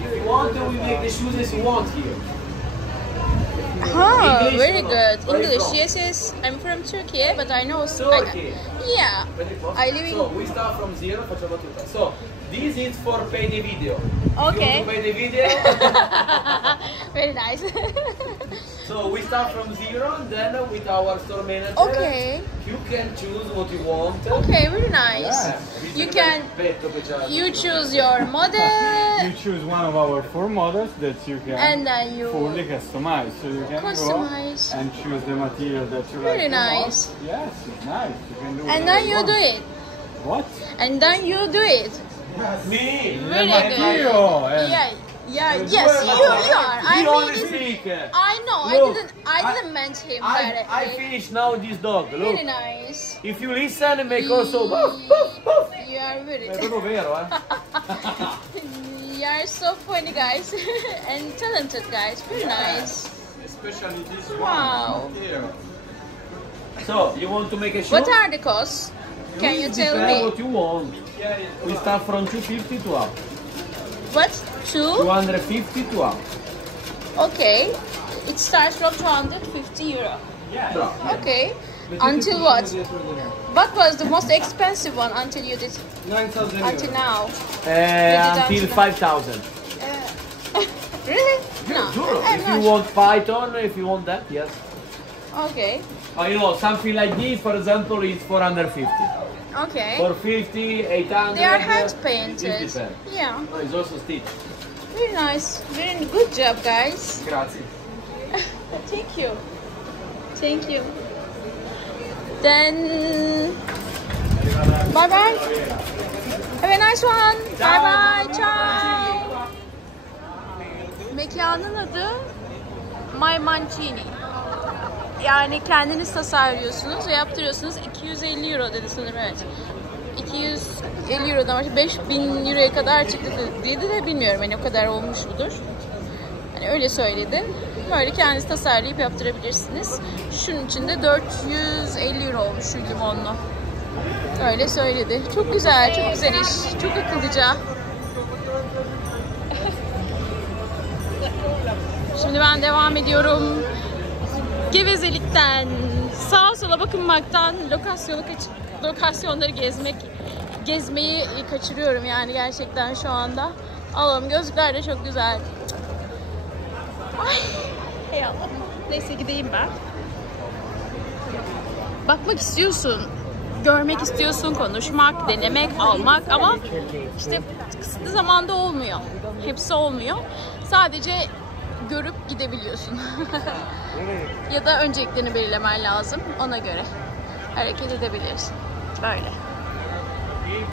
If you want, we make the shoes as you want here. Oh, English very or good. no? Where English, you from? yes. I'm from Turkey, but I know. Turkey. Yeah. I live in. So we start from zero. Facciamo tutto. So this is for pay the video. Okay. You want to pay the video? Very nice. So we start from zero, and then with our store manager, Okay. you can choose what you want. Okay, very nice. Yeah. You can. You choose your model. You choose one of our 4 models that you can And then you fully customize. So you can customize. go and choose the material that you Very like the nice. most. Yes, it's nice. You can do And whatever then you want. do it. What? And then you do it. Me. Very my good. deal, and- Yeah. Yeah. Yes, you are. I You only mean, speak. I know. Look, I didn't mention him I directly. finish now this dog. Look. Very nice. If you listen, make also. Woof, woof, woof. You are very. È proprio vero, eh? You are so funny, guys, and talented, guys. Very nice. Especially this Wow. one here. So you want to make a shoe? What are the costs? Can you tell Depend me? what you want. We start from 250 to up. What? 2? 250 to up. Okay. It starts from 250 euro. Yeah. Okay. Until what? What was the most expensive one until you did? 9,000 Until now? Until 5,000. Really? No. Euro. I'm If not you want Python, if you want that, yes. Okay. You know, something like this, for example, is 450. Okay. 450, 800. They are hand it painted. depends. Yeah. No, it's also stitched. Very nice. Very good job, guys. Grazie. Thank you. Thank you. Then bye bye. Have a nice one. Bye bye. Ciao. Mekanın adı My Mancini. Yani kendiniz tasarlıyorsunuz ve yaptırıyorsunuz. 250 euro dedi sanırım, evet. 250 eurodan başka 5000 euroya kadar çıktı dedi de bilmiyorum, hani o kadar olmuş mudur. Hani öyle söyledi. Böyle kendiniz tasarlayıp yaptırabilirsiniz. Şunun için de 450 euro olmuş şu limonlu. Öyle söyledi. Çok güzel, çok güzel iş. Çok akıllıca. Şimdi ben devam ediyorum. Gevezelikten, sağa sola bakınmaktan, lokasyonları gezmeyi kaçırıyorum yani gerçekten şu anda. Allah'ım, gözlükler de çok güzel. Ay, hey Allah'ım. Neyse, gideyim ben. Bakmak istiyorsun, görmek istiyorsun, konuşmak, denemek, almak ama işte kısıtlı zamanda olmuyor. Hepsi olmuyor. Sadece görüp gidebiliyorsun. Ya da önceliklerini belirlemen lazım. Ona göre hareket edebilirsin. Böyle.